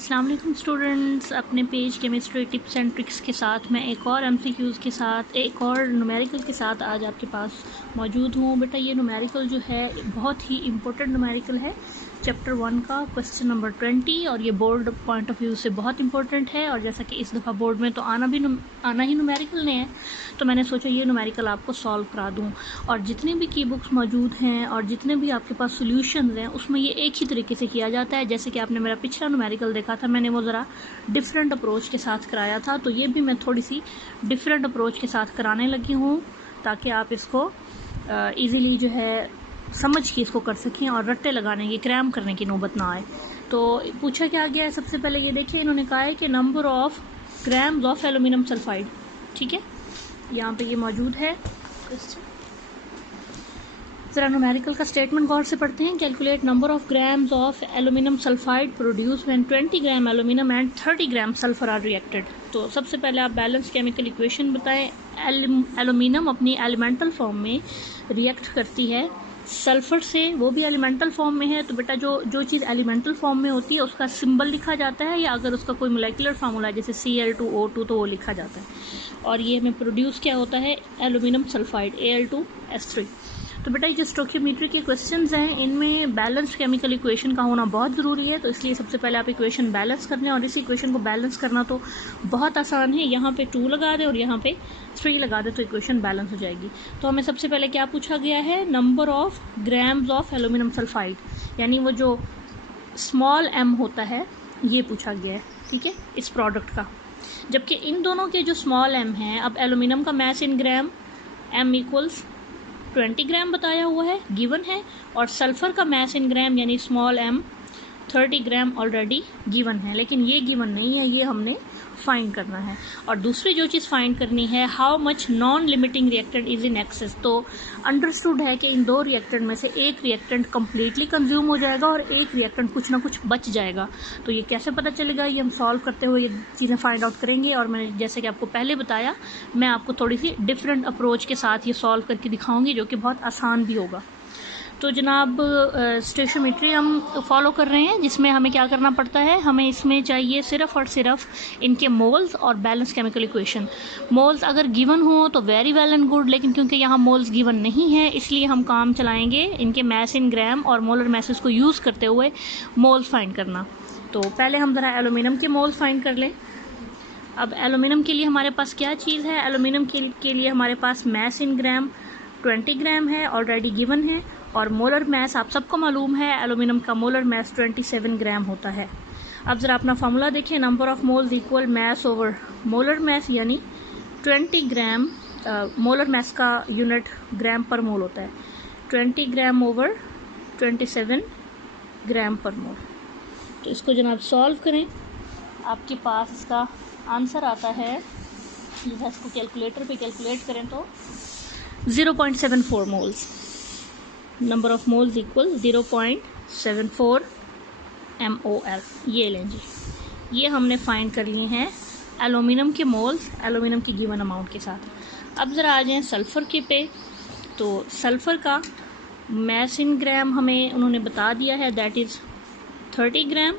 अस्सलाम वालेकुम स्टूडेंट्स, अपने page chemistry tips and tricks के साथ मैं एक और एमसीक्यूज़ के साथ एक और न्यूमेरिकल के साथ आज आपके पास मौजूद हूँ। बेटा ये न्यूमेरिकल जो है बहुत ही इम्पोर्टेंट न्यूमेरिकल है, चैप्टर 1 का क्वेश्चन नंबर 20, और ये बोर्ड पॉइंट ऑफ व्यू से बहुत इंपॉर्टेंट है। और जैसा कि इस दफ़ा बोर्ड में तो आना ही न्यूमेरिकल ने है, तो मैंने सोचा ये न्यूमेरिकल आपको सॉल्व करा दूँ। और जितने भी की बुक्स मौजूद हैं और जितने भी आपके पास सोल्यूशंस हैं उसमें ये एक ही तरीके से किया जाता है। जैसे कि आपने मेरा पिछला न्यूमेरिकल देखा था, मैंने वो ज़रा डिफरेंट अप्रोच के साथ कराया था, तो ये भी मैं थोड़ी सी डिफरेंट अप्रोच के साथ कराने लगी हूँ ताकि आप इसको ईज़िली जो है समझ के इसको कर सकें और रट्टे लगाने की, क्रैम करने की नौबत ना आए। तो पूछा क्या गया है, सबसे पहले ये देखिए, इन्होंने कहा है कि number of grams of aluminium sulphide. ठीक है, यहाँ पे ये मौजूद है। ज़रा न्यूमेरिकल का स्टेटमेंट गौर से पढ़ते हैं। Calculate number of grams of aluminium sulphide produce when 20 gram aluminium and 30 gram sulphur are reacted. तो सबसे पहले आप बैलेंस केमिकल इक्वेशन बताएं। एल्यूमिनियम अपनी एलिमेंटल फॉर्म में रिएक्ट करती है सल्फर से, वो भी एलिमेंटल फॉर्म में है। तो बेटा जो चीज़ एलिमेंटल फॉर्म में होती है उसका सिंबल लिखा जाता है, या अगर उसका कोई मोलेकुलर फार्मूला है जैसे Cl2O2 तो वो लिखा जाता है। और ये हमें प्रोड्यूस क्या होता है, एल्यूमिनियम सल्फाइड Al2S3। तो बेटा ये जो स्टोकियोमेट्री के क्वेश्चंस हैं इनमें बैलेंस्ड केमिकल इक्वेशन का होना बहुत ज़रूरी है, तो इसलिए सबसे पहले आप इक्वेशन बैलेंस कर लें। और इस इक्वेशन को बैलेंस करना तो बहुत आसान है, यहाँ पे 2 लगा दें और यहाँ पे 3 लगा दें तो इक्वेशन बैलेंस हो जाएगी। तो हमें सबसे पहले क्या पूछा गया है, number of grams of aluminium sulphide, यानी वो जो स्मॉल m होता है ये पूछा गया है। ठीक है, इस प्रोडक्ट का, जबकि इन दोनों के जो स्मॉल m हैं, अब एल्यूमिनियम का mess in gram m equals 20 ग्राम बताया हुआ है, गिवन है, और सल्फ़र का मैस इन ग्राम यानी स्मॉल m 30 ग्राम ऑलरेडी गिवन है, लेकिन ये गिवन नहीं है, ये हमने फाइंड करना है। और दूसरी जो चीज़ फाइंड करनी है, how much non limiting reactant is in excess. तो अंडरस्टूड है कि इन 2 रिएक्टेंट में से एक रिएक्टेंट कम्प्लीटली कंज्यूम हो जाएगा और एक रिएक्टेंट कुछ ना कुछ बच जाएगा। तो ये कैसे पता चलेगा, ये हम सॉल्व करते हुए ये चीज़ें फाइंड आउट करेंगे। और मैंने जैसे कि आपको पहले बताया, मैं आपको थोड़ी सी डिफरेंट अप्रोच के साथ ये सॉल्व करके दिखाऊंगी जो कि बहुत आसान भी होगा। तो जनाब स्टोकियोमेट्री हम फॉलो कर रहे हैं, जिसमें हमें क्या करना पड़ता है, हमें इसमें चाहिए सिर्फ और सिर्फ इनके मोल्स और बैलेंस केमिकल इक्वेशन। मोल्स अगर गिवन हो तो वेरी वेल एंड गुड, लेकिन क्योंकि यहाँ मोल्स गिवन नहीं है इसलिए हम काम चलाएंगे इनके मैस इन ग्राम और मोलर मैसेस को यूज़ करते हुए मोल्स फाइंड करना। तो पहले हम ज़रा एल्यूमिनियम के मोल्स फाइंड कर लें। अब एल्यूमिनियम के लिए हमारे पास क्या चीज़ है, एल्यूमिनियम के लिए हमारे पास मैस इन ग्राम 20 ग्राम है, ऑलरेडी गिवन है, और मोलर मैस आप सबको मालूम है, एल्यूमिनियम का मोलर मैस 27 ग्राम होता है। अब ज़रा अपना फार्मूला देखिए, number of moles equal mass over molar mass, यानी 20 ग्राम, मोलर मैस का यूनिट ग्राम पर मोल होता है, 20 ग्राम ओवर 27 ग्राम पर मोल। तो इसको जनाब सॉल्व करें, आपके पास इसका आंसर आता है, इसको कैलकुलेटर पे कैलकुलेट करें तो 0.74 moles. Number of moles equal 0.74 MOL। ये लें जी, ये हमने फाइंड कर लिए हैं एल्यूमिनियम के मोल्स एल्यूमिनियम की गिवन अमाउंट के साथ। अब ज़रा आ जाएँ सल्फ़र के पे। तो सल्फ़र का मैस इन ग्राम हमें उन्होंने बता दिया है, that is 30 gram.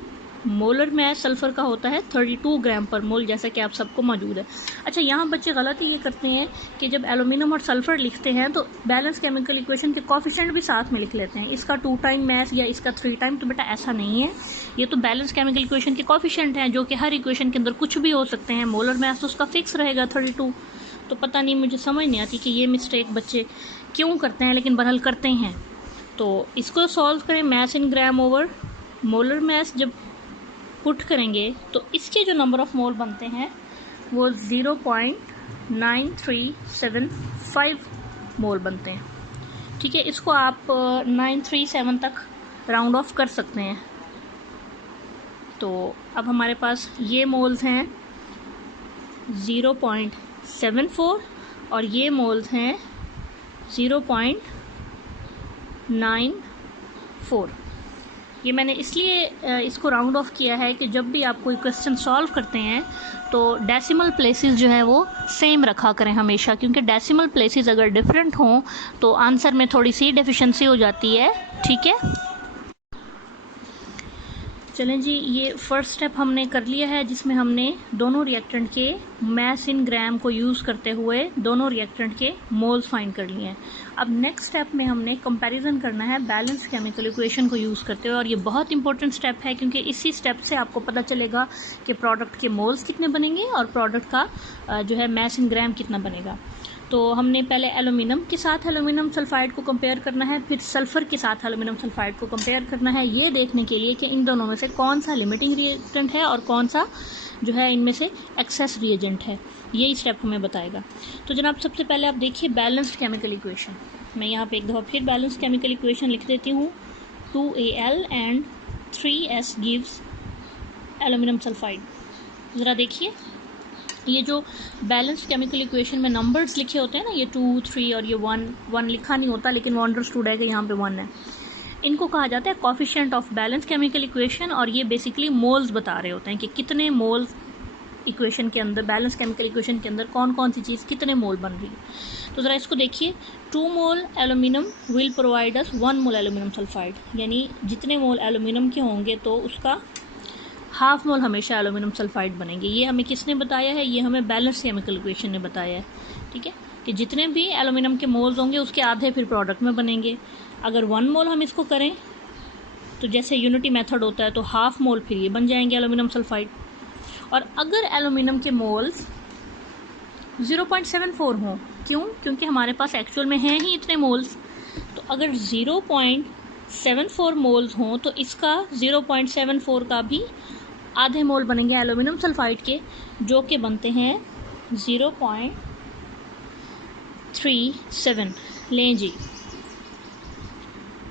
Molar mess sulphur का होता है 32 ग्राम पर मोल, जैसा कि आप सबको मौजूद है। अच्छा, यहाँ बच्चे गलती ये करते हैं कि जब एल्यूमिनियम और सल्फ़र लिखते हैं तो बैलेंस केमिकल इक्वेशन के कोफिशिएंट भी साथ में लिख लेते हैं, इसका 2 टाइम मैस या इसका 3 टाइम। तो बेटा ऐसा नहीं है, ये तो बैलेंस केमिकल इक्वेशन के कोफिशिएंट हैं जो कि हर इक्वेशन के अंदर कुछ भी हो सकते हैं। मोलर मैस तो उसका फिक्स रहेगा 32। तो पता नहीं, मुझे समझ नहीं आती कि ये मिस्टेक बच्चे क्यों करते हैं, लेकिन बहरहाल करते हैं। तो इसको सॉल्व करें, mess in gram over molar mess जब पुट करेंगे तो इसके जो नंबर ऑफ मोल बनते हैं वो 0.9375 मोल बनते हैं। ठीक है, इसको आप 937 तक राउंड ऑफ कर सकते हैं। तो अब हमारे पास ये मोल्स हैं 0.74 और ये मोल्स हैं 0.94। ये मैंने इसलिए इसको राउंड ऑफ किया है कि जब भी आप कोई क्वेश्चन सॉल्व करते हैं तो डेसिमल प्लेसेस जो है वो सेम रखा करें हमेशा, क्योंकि डेसिमल प्लेसेस अगर डिफरेंट हों तो आंसर में थोड़ी सी डेफिशिएंसी हो जाती है। ठीक है, चलें जी, ये फर्स्ट स्टेप हमने कर लिया है जिसमें हमने दोनों रिएक्टेंट के मास इन ग्राम को यूज़ करते हुए दोनों रिएक्टेंट के मोल्स फाइंड कर लिए हैं। अब नेक्स्ट स्टेप में हमने कंपैरिजन करना है बैलेंस केमिकल इक्वेशन को यूज़ करते हुए, और ये बहुत इंपॉर्टेंट स्टेप है क्योंकि इसी स्टेप से आपको पता चलेगा कि प्रोडक्ट के मोल्स कितने बनेंगे और प्रोडक्ट का जो है मास इन ग्राम कितना बनेगा। तो हमने पहले एल्यूमिनियम के साथ एल्यूमिनियम सल्फाइड को कंपेयर करना है, फिर सल्फ़र के साथ एल्यूमिनियम सल्फाइड को कंपेयर करना है, ये देखने के लिए कि इन दोनों में से कौन सा लिमिटिंग रिएक्टेंट है और कौन सा जो है इनमें से एक्सेस रिएजेंट है। यही स्टेप हमें बताएगा। तो जनाब सबसे पहले आप देखिए बैलेंस्ड केमिकल इक्वेशन। मैं यहाँ पे एक दफ़ा फिर बैलेंस्ड केमिकल इक्वेशन लिख देती हूँ। 2Al and 3S gives aluminium sulphide. ज़रा देखिए, ये जो बैलेंस्ड केमिकल इक्वेशन में नंबर्स लिखे होते हैं ना, ये 2, 3 और ये 1 लिखा नहीं होता, लेकिन वो अंडरस्टूड है कि यहाँ पे 1 है। इनको कहा जाता है coefficient of balance chemical equation, और ये बेसिकली मोल्स बता रहे होते हैं कि कितने मोल्स इक्वेशन के अंदर, बैलेंस केमिकल इक्वेशन के अंदर कौन कौन सी चीज़ कितने मोल बन रही है। तो ज़रा इसको देखिए, 2 मोल aluminium will provide us 1 mole aluminium sulphide, यानी जितने मोल एल्यूमिनियम के होंगे तो उसका हाफ मोल हमेशा एल्यूमिनियम सल्फाइड बनेंगे। ये हमें किसने बताया है? ये हमें बैलेंस केमिकल इक्वेशन ने बताया है। ठीक है, कि जितने भी एल्यूमिनियम के मोल्स होंगे उसके आधे फिर प्रोडक्ट में बनेंगे। अगर 1 मोल हम इसको करें तो जैसे यूनिटी मेथड होता है तो हाफ मोल फिर ये बन जाएंगे एल्यूमिनियम सल्फाइड। और अगर एल्यूमिनियम के मोल्स 0.74 हों, क्यों? क्योंकि हमारे पास एक्चुअल में हैं ही इतने मोल्स, तो अगर 0.74 मोल्स हों तो इसका 0.74 का भी आधे मोल बनेंगे एल्यूमिनियम सल्फाइड के, जो कि बनते हैं 0.37। लें जी,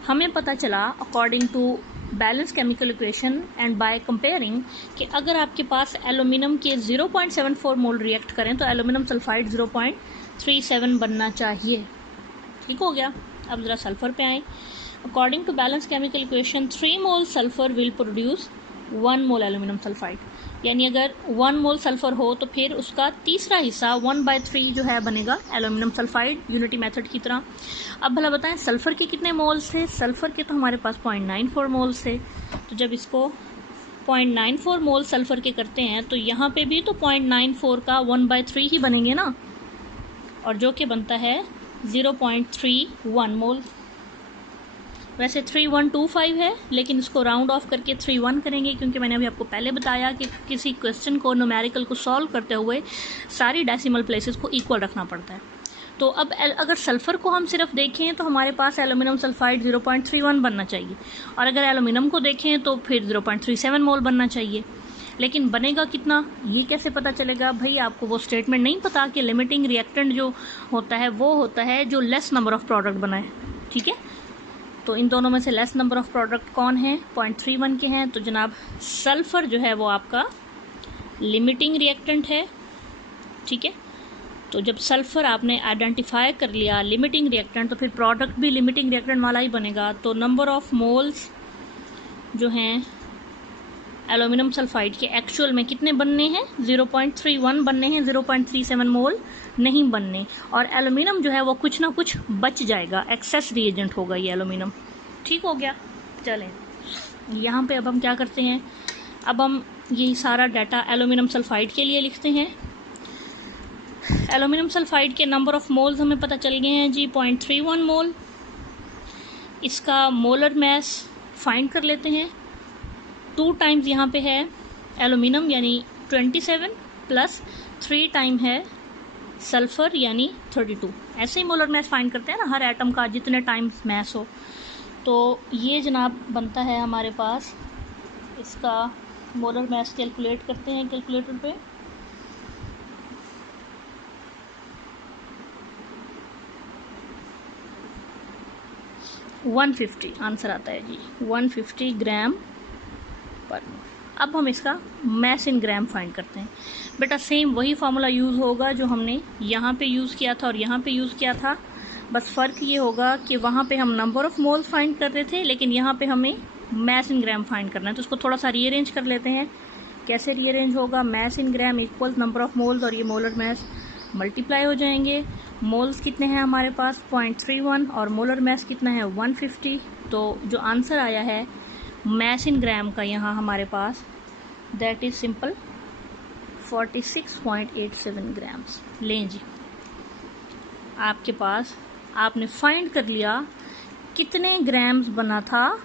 हमें पता चला according to balance chemical equation and by comparing कि अगर आपके पास एल्यूमिनियम के 0.74 मोल रिएक्ट करें तो एल्यूमिनियम सल्फाइड 0.37 बनना चाहिए। ठीक हो गया। अब ज़रा सल्फ़र पे आएँ। According to balance chemical equation 3 mole sulphur will produce 1 mole aluminium sulphide, यानी अगर 1 मोल सल्फ़र हो तो फिर उसका तीसरा हिस्सा 1/3 जो है बनेगा एल्यूमिनियम सल्फाइड, यूनिटी मेथड की तरह। अब भला बताएं सल्फ़र के कितने मोल्स थे? सल्फ़र के तो हमारे पास 0.94 मोल्स थे। तो जब इसको 0.94 मोल सल्फ़र के करते हैं तो यहाँ पे भी तो 0.94 का 1/3 ही बनेंगे ना, और जो कि बनता है 0.31 मोल। वैसे 3125 है, लेकिन इसको राउंड ऑफ करके 31 करेंगे, क्योंकि मैंने अभी आपको पहले बताया कि किसी क्वेश्चन को न्यूमेरिकल को सॉल्व करते हुए सारी डेसिमल प्लेसेस को इक्वल रखना पड़ता है। तो अब अगर सल्फ़र को हम सिर्फ देखें तो हमारे पास एल्यूमिनियम सल्फाइड 0.31 बनना चाहिए, और अगर एल्यूमिनियम को देखें तो फिर 0.37 मोल बनना चाहिए। लेकिन बनेगा कितना, ये कैसे पता चलेगा? भाई आपको वो स्टेटमेंट नहीं पता कि लिमिटिंग रिएक्टेंट जो होता है वो होता है जो लेस नंबर ऑफ प्रोडक्ट बनाए। ठीक है, तो इन दोनों में से लेस नंबर ऑफ प्रोडक्ट कौन है? 0.31 के हैं। तो जनाब सल्फ़र जो है वो आपका लिमिटिंग रिएक्टेंट है। ठीक है, तो जब सल्फ़र आपने आइडेंटिफाई कर लिया लिमिटिंग रिएक्टेंट, तो फिर प्रोडक्ट भी लिमिटिंग रिएक्टेंट वाला ही बनेगा। तो नंबर ऑफ मोल्स जो हैं एल्यूमिनियम सल्फाइड के एक्चुअल में कितने बनने हैं? 0.31 बनने हैं, 0.37 मोल नहीं बनने। और एल्यूमिनियम जो है वो कुछ ना कुछ बच जाएगा, एक्सेस रिएजेंट होगा ये एल्यूमिनियम। ठीक हो गया। चलें यहाँ पे अब हम क्या करते हैं, अब हम यही सारा डाटा एल्यूमिनियम सल्फाइड के लिए लिखते हैं। एल्यूमिनियम सल्फाइड के नंबर ऑफ मोल्स हमें पता चल गए हैं जी, 0.31 मोल। इसका मोलर मैस फाइंड कर लेते हैं। 2 टाइम्स यहाँ पे है एल्यूमिनियम यानी 27 प्लस 3 टाइम है सल्फ़र यानी 32। ऐसे ही मोलर मैस फाइंड करते हैं ना, हर एटम का जितने टाइम्स मैस हो। तो ये जनाब बनता है हमारे पास, इसका मोलर मैस कैलकुलेट करते हैं कैलकुलेटर पे। वन 150 आंसर आता है जी, 150 ग्राम पर। अब हम इसका मैस इन ग्राम फाइंड करते हैं। बेटा सेम वही फार्मूला यूज़ होगा जो हमने यहाँ पे यूज़ किया था और यहाँ पे यूज़ किया था, बस फ़र्क ये होगा कि वहाँ पे हम नंबर ऑफ़ मोल फाइंड कर रहे थे, लेकिन यहाँ पे हमें मैस इन ग्राम फाइंड करना है। तो इसको थोड़ा सा रीअरेंज कर लेते हैं। कैसे रीअरेंज होगा? Mass in gram equals number of moles और ये मोलर मैस मल्टीप्लाई हो जाएंगे। मोल्स कितने हैं हमारे पास? 0.31 और मोलर मैस कितना है? 150। तो जो आंसर आया है मैस इन ग्राम का यहाँ हमारे पास दैट इज़ सिंपल 46.87 ग्राम्स। लें जी, आपके पास आपने फाइंड कर लिया कितने ग्राम्स बना था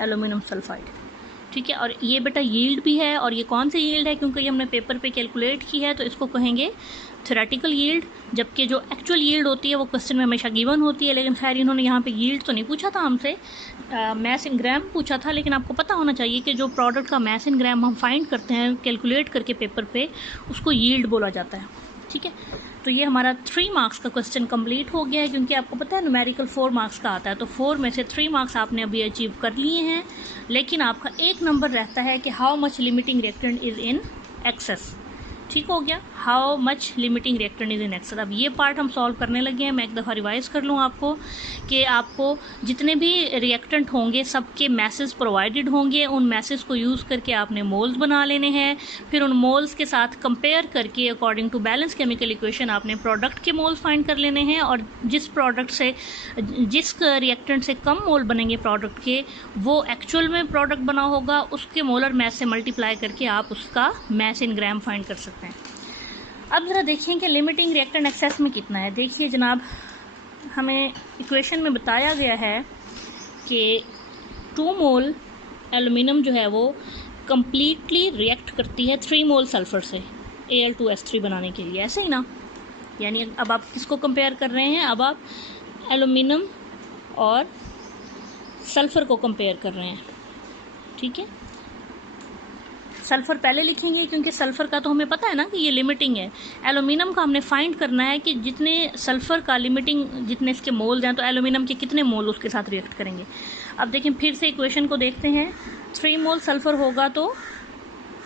एल्यूमिनियम सल्फाइड। ठीक है, और ये बेटा यील्ड भी है, और ये कौन सी यील्ड है, क्योंकि ये हमने पेपर पे कैलकुलेट की है तो इसको कहेंगे थ्योरेटिकल यील्ड, जबकि जो एक्चुअल यील्ड होती है वो क्वेश्चन में हमेशा गिवन होती है। लेकिन खैर इन्होंने यहाँ पे यील्ड तो नहीं पूछा था हमसे, मैस इन ग्राम पूछा था। लेकिन आपको पता होना चाहिए कि जो प्रोडक्ट का मैस इन ग्राम हम फाइंड करते हैं कैलकुलेट करके पेपर पे, उसको यील्ड बोला जाता है। ठीक है, तो ये हमारा 3 मार्क्स का क्वेश्चन कंप्लीट हो गया है, क्योंकि आपको पता है न्यूमेरिकल 4 मार्क्स का आता है, तो 4 में से 3 मार्क्स आपने अभी अचीव कर लिए हैं। लेकिन आपका एक नंबर रहता है कि how much limiting reactant is in excess. ठीक हो गया, how much limiting reactant is in excess. अब ये पार्ट हम सॉल्व करने लगे हैं। मैं एक दफ़ा रिवाइज कर लूँ आपको कि आपको जितने भी रिएक्टेंट होंगे सबके मैसेज प्रोवाइडेड होंगे, उन मैसेज को यूज़ करके आपने मोल्स बना लेने हैं। फिर उन मोल्स के साथ कंपेयर करके according to balance chemical equation आपने प्रोडक्ट के मोल्स फाइंड कर लेने हैं, और जिस प्रोडक्ट से जिस रिएक्टेंट से कम मोल बनेंगे प्रोडक्ट के, वो एक्चुअल में प्रोडक्ट बना होगा, उसके मोलर मैस से मल्टीप्लाई करके आप उसका मैस इन ग्राम फाइंड कर सकते हैं। अब ज़रा देखिए कि लिमिटिंग रिएक्टेंट एक्सेस में कितना है। देखिए जनाब, हमें इक्वेशन में बताया गया है कि 2 मोल एल्यूमिनियम जो है वो कम्प्लीटली रिएक्ट करती है 3 मोल सल्फ़र से Al2S3 बनाने के लिए, ऐसे ही ना। यानी अब आप किसको कंपेयर कर रहे हैं, अब आप एल्यूमिनियम और सल्फ़र को कंपेयर कर रहे हैं। ठीक है, सल्फ़र पहले लिखेंगे क्योंकि सल्फ़र का तो हमें पता है ना कि ये लिमिटिंग है। एल्यूमिनियम का हमने फाइंड करना है कि जितने सल्फ़र का लिमिटिंग, जितने इसके मोल्स हैं, तो एल्यूमिनियम के कितने मोल उसके साथ रिएक्ट करेंगे। अब देखें फिर से इक्वेशन को देखते हैं। 3 मोल सल्फ़र होगा तो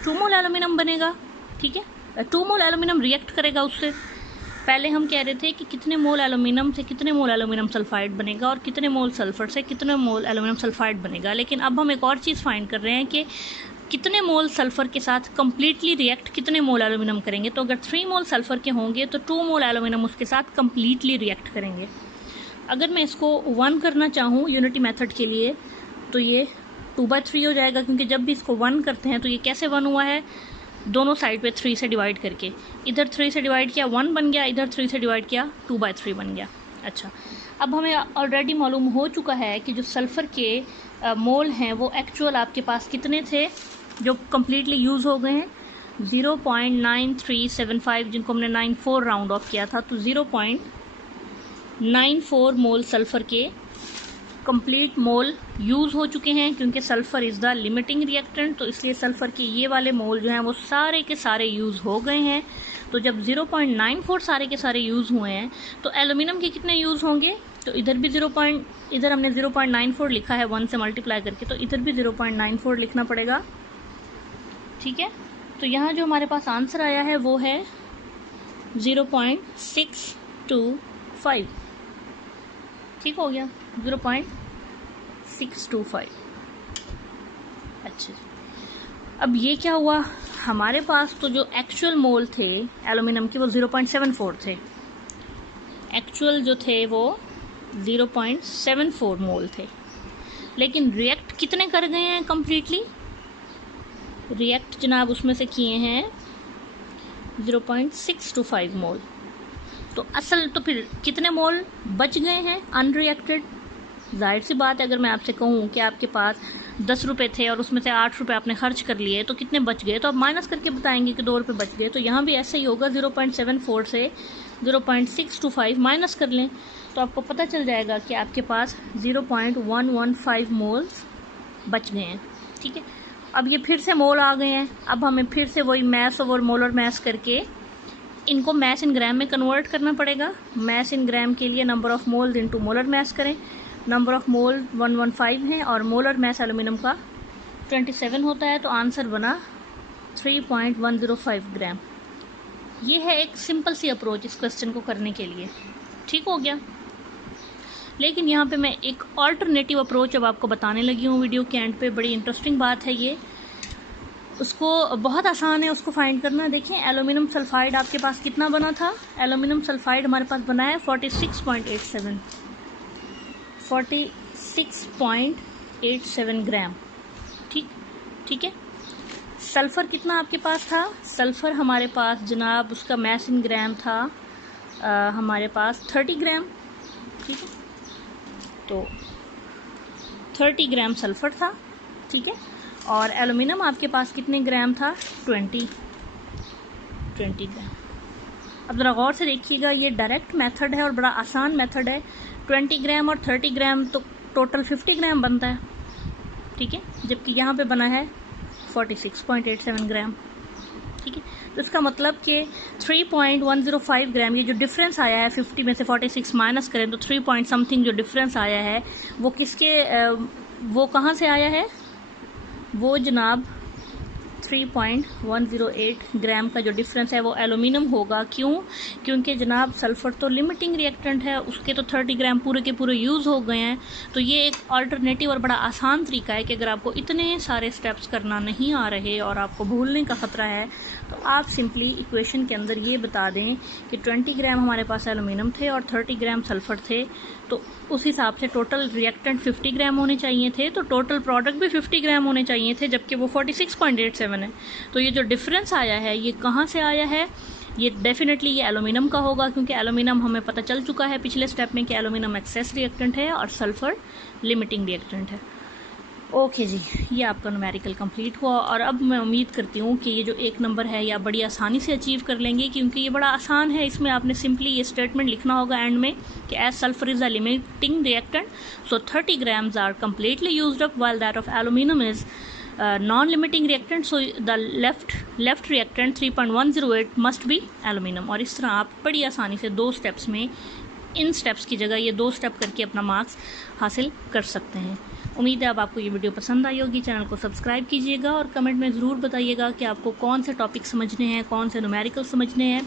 2 मोल एल्यूमिनियम बनेगा। ठीक है, 2 मोल एल्यूमिनियम रिएक्ट करेगा उससे। पहले हम कह रहे थे कि कितने मोल एल्यूमिनियम से कितने मोल एल्यूमिनियम सल्फाइड बनेगा, और कितने मोल सल्फ़र से कितने मोल एल्यूमिनियम सल्फाइड बनेगा। लेकिन अब हम एक और चीज़ फाइंड कर रहे हैं कि कितने मोल सल्फ़र के साथ कम्प्लीटली रिएक्ट कितने मोल एल्यूमिनियम करेंगे। तो अगर 3 मोल सल्फ़र के होंगे तो 2 मोल एल्यूमिनियम उसके साथ कम्प्लीटली रिएक्ट करेंगे। अगर मैं इसको 1 करना चाहूँ यूनिटी मेथड के लिए तो ये 2/3 हो जाएगा, क्योंकि जब भी इसको 1 करते हैं तो ये कैसे 1 हुआ है, दोनों साइड पे 3 से डिवाइड करके। इधर 3 से डिवाइड किया 1 बन गया, इधर 3 से डिवाइड किया 2/3 बन गया। अच्छा, अब हमें ऑलरेडी मालूम हो चुका है कि जो सल्फ़र के मोल हैं वो एक्चुअल आपके पास कितने थे जो कम्प्लीटली यूज़ हो गए हैं, 0.9375, जिनको हमने 94 राउंड ऑफ किया था। तो 0.94 मोल सल्फ़र के कंप्लीट मोल यूज़ हो चुके हैं, क्योंकि sulphur is the limiting reactant, तो इसलिए सल्फ़र के ये वाले मोल जो हैं वो सारे के सारे यूज़ हो गए हैं। तो जब 0.94 सारे के सारे यूज़ हुए हैं तो एल्यूमिनियम के कितने यूज़ होंगे, तो इधर भी इधर हमने 0.94 लिखा है 1 से मल्टीप्लाई करके, तो इधर भी 0.94 लिखना पड़ेगा। ठीक है, तो यहाँ जो हमारे पास आंसर आया है वो है 0.625। ठीक हो गया, 0.625। अच्छा, अब ये क्या हुआ, हमारे पास तो जो एक्चुअल मोल थे एल्यूमिनियम के वो 0.74 थे। एक्चुअल जो थे वो 0.74 मोल थे, लेकिन रिएक्ट कितने कर गए हैं कम्प्लीटली, रिएक्ट जनाब उसमें से किए हैं 0.625 मोल। तो असल तो फिर कितने मोल बच गए हैं अनरिएक्टेड। जाहिर सी बात है, अगर मैं आपसे कहूँ कि आपके पास 10 रुपये थे और उसमें से 8 रुपये आपने खर्च कर लिए, तो कितने बच गए, तो आप माइनस करके बताएंगे कि 2 रुपये बच गए। तो यहाँ भी ऐसा ही होगा, 0.74 से 0.625 माइनस कर लें तो आपको पता चल जाएगा कि आपके पास 0.115 मोल्स बच गए हैं। ठीक है, अब ये फिर से मोल आ गए हैं। अब हमें फिर से वही मैस ओवर मोलर मैस करके इनको मैस इन ग्राम में कन्वर्ट करना पड़ेगा। मैस इन ग्राम के लिए number of moles into molar mass करें। नंबर ऑफ़ मोल 115 है और मोलर मैस एल्यूमिनियम का 27 होता है, तो आंसर बना 3.105 ग्राम। ये है एक सिंपल सी अप्रोच इस क्वेश्चन को करने के लिए। ठीक हो गया, लेकिन यहाँ पे मैं एक ऑल्टरनेटिव अप्रोच अब आपको बताने लगी हूँ वीडियो के एंड पे। बड़ी इंटरेस्टिंग बात है ये, उसको बहुत आसान है उसको फाइंड करना। देखें, एल्यूमिनियम सल्फाइड आपके पास कितना बना था, एल्यूमिनियम सल्फाइड हमारे पास बना है 46.87 ग्राम। ठीक है। सल्फ़र कितना आपके पास था? सल्फ़र हमारे पास जनाब उसका मैस इन ग्राम था हमारे पास 30 ग्राम। ठीक है, तो 30 ग्राम सल्फ़र था। ठीक है, और एलुमिनियम आपके पास कितने ग्राम था? 20 ग्राम। अब ज़रा गौर से देखिएगा, ये डायरेक्ट मेथड है और बड़ा आसान मेथड है। 20 ग्राम और 30 ग्राम तो टोटल 50 ग्राम बनता है। ठीक है, जबकि यहाँ पे बना है 46.87 ग्राम। ठीक है, तो इसका मतलब कि 3.105 ग्राम, ये जो डिफरेंस आया है 50 में से 46 माइनस करें तो 3 पॉइंट समथिंग जो डिफरेंस आया है वो किसके वो कहाँ से आया है? वो जनाब 3.108 ग्राम का जो डिफरेंस है वो एलुमिनियम होगा। क्यों? क्योंकि जनाब सल्फ़र तो लिमिटिंग रिएक्टेंट है, उसके तो 30 ग्राम पूरे के पूरे यूज़ हो गए हैं। तो ये एक अल्टरनेटिव और बड़ा आसान तरीका है कि अगर आपको इतने सारे स्टेप्स करना नहीं आ रहे और आपको भूलने का ख़तरा है तो आप सिंपली इक्वेशन के अंदर ये बता दें कि 20 ग्राम हमारे पास एलुमिनियम थे और 30 ग्राम सल्फ़र थे, तो उस हिसाब से टोटल रिएक्टेंट 50 ग्राम होने चाहिए थे, तो टोटल प्रोडक्ट भी 50 ग्राम होने चाहिए थे, जबकि वो 46.87 है। तो ये जो डिफरेंस आया है ये कहाँ से आया है? ये डेफिनेटली ये एलुमिनियम का होगा, क्योंकि एलुमिनियम हमें पता चल चुका है पिछले स्टेप में कि एलुमिनियम एक्सेस रिएक्टेंट है और सल्फ़र लिमिटिंग रिएक्टेंट है। ओके जी, ये आपका न्यूमेरिकल कंप्लीट हुआ और अब मैं उम्मीद करती हूँ कि ये जो एक नंबर है ये आप बड़ी आसानी से अचीव कर लेंगे, क्योंकि ये बड़ा आसान है। इसमें आपने सिंपली ये स्टेटमेंट लिखना होगा एंड में कि as sulphur is a limiting reactant so 30 grams are completely used up while that of aluminium is non-limiting reactant, so the left reactant 3.108 must be aluminum। और इस तरह आप बड़ी आसानी से 2 स्टेप्स में इन स्टेप्स की जगह ये 2 स्टेप करके अपना मार्क्स हासिल कर सकते हैं। उम्मीद है अब आपको ये वीडियो पसंद आई होगी। चैनल को सब्सक्राइब कीजिएगा और कमेंट में ज़रूर बताइएगा कि आपको कौन से टॉपिक समझने हैं, कौन से न्यूमेरिकल समझने हैं।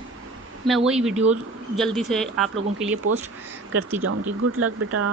मैं वही वीडियो जल्दी से आप लोगों के लिए पोस्ट करती जाऊँगी। गुड लक बेटा।